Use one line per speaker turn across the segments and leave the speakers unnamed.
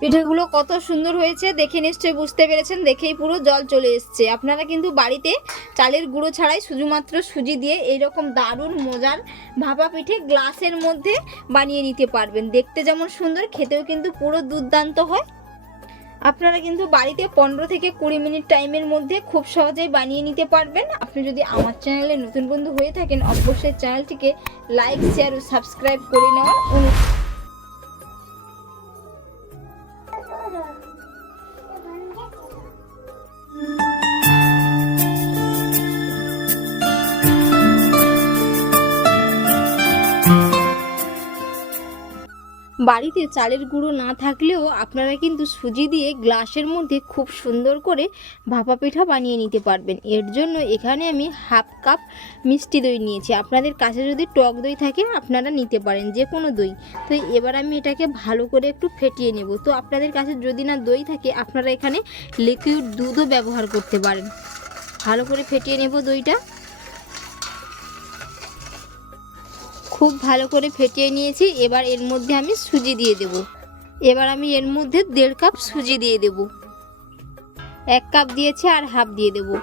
পিঠেগুলো কত সুন্দর হয়েছে দেখে নিশ্চয়ই বুঝতে পেরেছেন, দেখেই পুরো জল চলে এসছে। আপনারা কিন্তু বাড়িতে চালের গুঁড়ো ছাড়াই শুধুমাত্র সুজি দিয়ে এইরকম দারুণ মজার ভাপা পিঠে গ্লাসের মধ্যে বানিয়ে নিতে পারবেন। দেখতে যেমন সুন্দর, খেতেও কিন্তু পুরো দুর্দান্ত হয়। আপনারা কিন্তু বাড়িতে পনেরো থেকে কুড়ি মিনিট টাইমের মধ্যে খুব সহজেই বানিয়ে নিতে পারবেন। আপনি যদি আমার চ্যানেলে নতুন বন্ধু হয়ে থাকেন, অবশ্যই চ্যানেলটিকে লাইক, শেয়ার ও সাবস্ক্রাইব করে নেওয়ার অনুরোধ বাড়িতে চালের গুঁড়ো না থাকলেও আপনারা কিন্তু সুজি দিয়ে গ্লাসের মধ্যে খুব সুন্দর করে ভাপা পিঠা বানিয়ে নিতে পারবেন। এর জন্য এখানে আমি হাফ কাপ মিষ্টি দই নিয়েছি। আপনাদের কাছে যদি টক দই থাকে, আপনারা নিতে পারেন যে কোনো দই। তো এবার আমি এটাকে ভালো করে একটু ফেটিয়ে নেব। তো আপনাদের কাছে যদি না দই থাকে, আপনারা এখানে লিকুইড দুধও ব্যবহার করতে পারেন। ভালো করে ফেটিয়ে নেব দইটা। খুব ভালো করে ফেটিয়ে নিয়েছি। এবার এর মধ্যে আমি সুজি দিয়ে দেব। এবার আমি এর মধ্যে দেড় কাপ সুজি দিয়ে দেব। এক কাপ দিয়েছি আর হাফ দিয়ে দেব।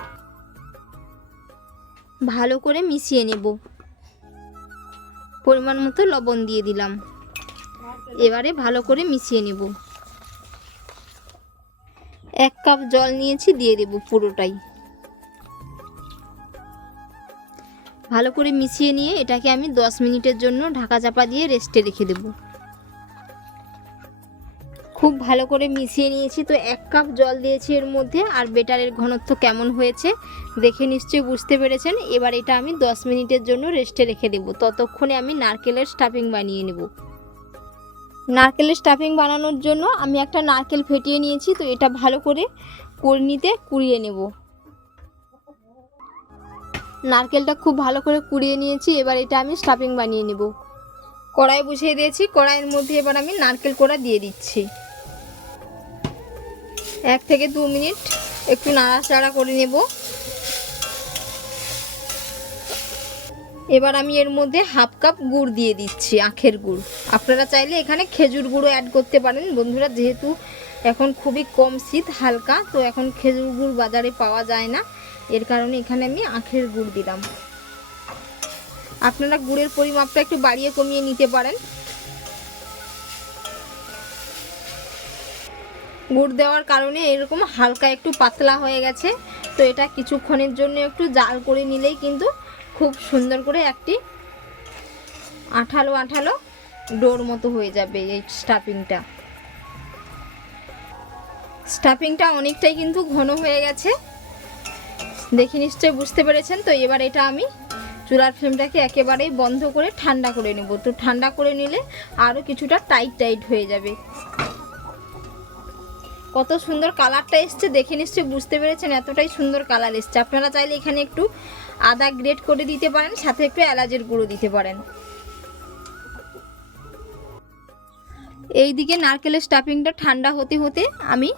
ভালো করে মিশিয়ে নেব। পরিমাণ মতো লবণ দিয়ে দিলাম। এবারে ভালো করে মিশিয়ে নেব। এক কাপ জল নিয়েছি, দিয়ে দেব পুরোটাই। ভালো করে মিশিয়ে নিয়ে এটাকে আমি 10 মিনিটের জন্য ঢাকা চাপা দিয়ে রেস্টে রেখে দেব। খুব ভালো করে মিশিয়ে নিয়েছি। তো এক কাপ জল দিয়েছি এর মধ্যে আর বেটারের ঘনত্ব কেমন হয়েছে দেখে নিশ্চয়ই বুঝতে পেরেছেন। এবার এটা আমি 10 মিনিটের জন্য রেস্টে রেখে দেব। ততক্ষণে আমি নারকেলের স্টাফিং বানিয়ে নেব। নারকেলের স্টাফিং বানানোর জন্য আমি একটা নারকেল ফেটিয়ে নিয়েছি। তো এটা ভালো করে কুড়নিতে কুড়িয়ে নেব। নারকেলটা খুব ভালো করে কুড়িয়ে নিয়েছি, এবার এটা আমি স্টাফিং বানিয়ে নেব। কড়াই বসিয়ে দিয়েছি, কড়াইয়ের মধ্যে এবার আমি নারকেল কোড়া দিয়ে দিচ্ছি। এক থেকে দু মিনিট একটু নাড়াচাড়া করে নেব। এবার আমি এর মধ্যে হাফ কাপ গুড় দিয়ে দিচ্ছি, আখের গুড়। আপনারা চাইলে এখানে খেজুর গুঁড়ো অ্যাড করতে পারেন। বন্ধুরা, যেহেতু এখন খুবই কম শীত, হালকা, তো এখন খেজুর গুড় বাজারে পাওয়া যায় না। এর কারণে এখানে আমি আখের গুড় দিলাম। আপনারা গুড়ের পরিমাপটা একটু বাড়িয়ে কমিয়ে নিতে পারেন। গুড় দেওয়ার কারণে এরকম হালকা একটু পাতলা হয়ে গেছে। তো এটা কিছুক্ষণের জন্য একটু জাল করে নিলেই কিন্তু খুব সুন্দর করে একটি আঠালো আঠালো ডোর মতো হয়ে যাবে এই স্টাফিংটা। স্টাফিংটা অনেকটাই কিন্তু ঘন হয়ে গেছে। দেখে নিশ্চয়ই বুঝতে পেরেছেন। তো এবার এটা আমি চুলার ফ্লেমটাকে একেবারেই বন্ধ করে ঠান্ডা করে নেব। তো ঠান্ডা করে নিলে আরও কিছুটা টাইট টাইট হয়ে যাবে। কত সুন্দর কালারটা এসছে, দেখে নিশ্চয়ই বুঝতে পেরেছেন, এতটাই সুন্দর কালার এসছে। আপনারা চাইলে এখানে একটু আদা গ্রেট করে দিতে পারেন, সাথে একটু এলাচের গুঁড়ো দিতে পারেন। এইদিকে নারকেলের স্টাফিংটা ঠান্ডা হতে হতে আমি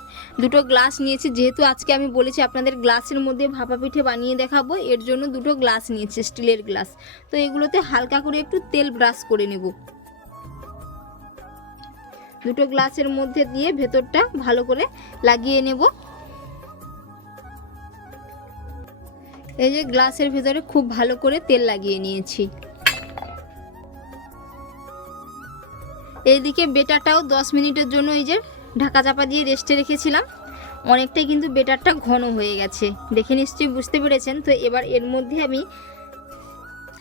দুটো গ্লাস নিয়েছি। যেহেতু আজকে আমি বলেছি আপনাদের গ্লাসের মধ্যে ভাপা পিঠে বানিয়ে দেখাবো, এর জন্য দুটো গ্লাস নিয়েছি স্টিলের গ্লাস তো এগুলোতে হালকা করে একটু তেল ব্রাশ করে নেব। দুটো গ্লাসের মধ্যে দিয়ে ভেতরটা ভালো করে লাগিয়ে নেব। এই যে গ্লাসের ভেতরে খুব ভালো করে তেল লাগিয়ে নিয়েছি। এইদিকে বেটারটাও দশ মিনিটের জন্য এই যে ঢাকা চাপা দিয়ে রেস্টে রেখেছিলাম। অনেকটাই কিন্তু বেটারটা ঘন হয়ে গেছে। দেখে নিশ্চয়ই বুঝতে পেরেছেন। তো এবার এর মধ্যে আমি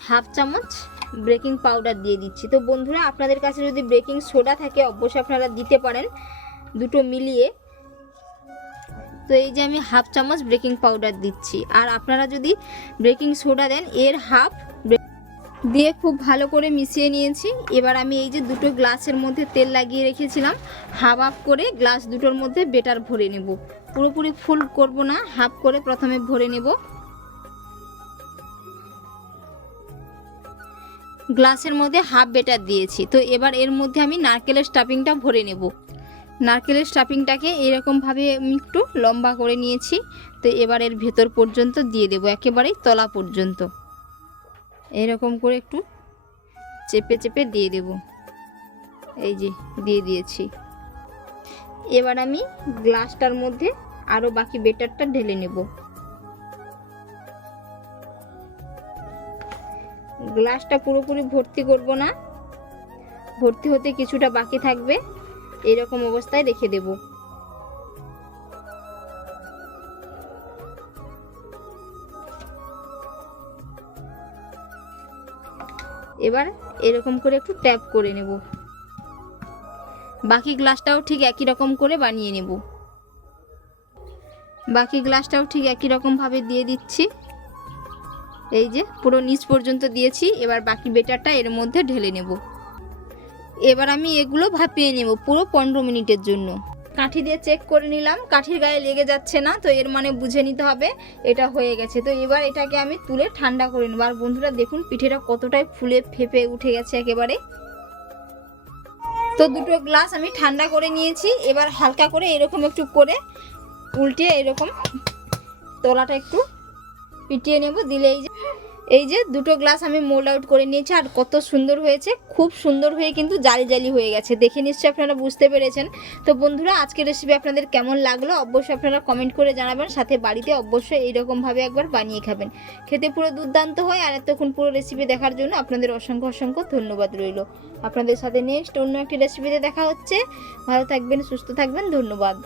হাফ চামচ ব্রেকিং পাউডার দিয়ে দিচ্ছি। তো বন্ধুরা, আপনাদের কাছে যদি ব্রেকিং সোডা থাকে, অবশ্যই আপনারা দিতে পারেন দুটো মিলিয়ে। তো এই যে আমি হাফ চামচ ব্রেকিং পাউডার দিচ্ছি। আর আপনারা যদি ব্রেকিং সোডা দেন, এর হাফ দিয়ে খুব ভালো করে মিশিয়ে নিয়েছি। এবার আমি এই যে দুটো গ্লাসের মধ্যে তেল লাগিয়ে রেখেছিলাম হাফ হাফ করে গ্লাস দুটোর মধ্যে বেটার ভরে নেব। পুরোপুরি ফুল করব না হাফ করে প্রথমে ভরে নেব। গ্লাসের মধ্যে হাফ বেটার দিয়েছি। তো এবার এর মধ্যে আমি নারকেলের স্টাফিংটা ভরে নেব। নারকেলের স্টাফিংটাকে এরকমভাবে আমি একটু লম্বা করে নিয়েছি। তো এবার এর ভেতর পর্যন্ত দিয়ে দেবো, একেবারেই তলা পর্যন্ত। এরকম করে একটু চেপে চেপে দিয়ে দেব। এই যে, দিয়ে দিয়েছি। এবার আমি গ্লাসটার মধ্যে আরও বাকি বেটারটা ঢেলে নেব। গ্লাসটা পুরোপুরি ভর্তি করব না। ভর্তি হতে কিছুটা বাকি থাকবে। এরকম অবস্থায় রেখে দেব। এবার এরকম করে একটু ট্যাপ করে নেব। বাকি গ্লাসটাও ঠিক একই রকম করে বানিয়ে নেব। বাকি গ্লাসটাও ঠিক একই রকমভাবে দিয়ে দিচ্ছি। এই যে পুরো নিচ পর্যন্ত দিয়েছি, এবার বাকি বেটারটা এর মধ্যে ঢেলে নেব। এবার আমি এগুলো ভাপিয়ে নেব পুরো পনেরো মিনিটের জন্য। কাঠি দিয়ে চেক করে নিলাম। কাঠির গায়ে লেগে যাচ্ছে না, তো এর মানে বুঝে নিতে হবে, এটা হয়ে গেছে। তো এবার এটাকে আমি তুলে ঠান্ডা করে নেব। আর বন্ধুরা, দেখুন পিঠেটা কতটাই ফুলে ফেপে উঠে গেছে একেবারে। তো দুটো গ্লাস আমি ঠান্ডা করে নিয়েছি। এবার হালকা করে এরকম একটু করে উল্টিয়ে এরকম তলাটা একটু পিটিয়ে নেব। দিলে এই যে এই যে দুটো গ্লাস আমি মোল্ড আউট করে নিয়েছি আর কত সুন্দর হয়েছে, খুব সুন্দর হয়ে কিন্তু জালি জালি হয়ে গেছে। দেখে নিশ্চয়ই আপনারা বুঝতে পেরেছেন। তো বন্ধুরা, আজকের রেসিপি আপনাদের কেমন লাগল অবশ্যই আপনারা কমেন্ট করে জানাবেন, সাথে বাড়িতে অবশ্যই এইরকমভাবে একবার বানিয়ে খাবেন। খেতে পুরো দুর্দান্ত হয় আর এতক্ষণ পুরো রেসিপি দেখার জন্য আপনাদের অসংখ্য অসংখ্য ধন্যবাদ রইল। আপনাদের সাথে নেক্সট অন্য একটি রেসিপিতে দেখা হচ্ছে। ভালো থাকবেন, সুস্থ থাকবেন, ধন্যবাদ।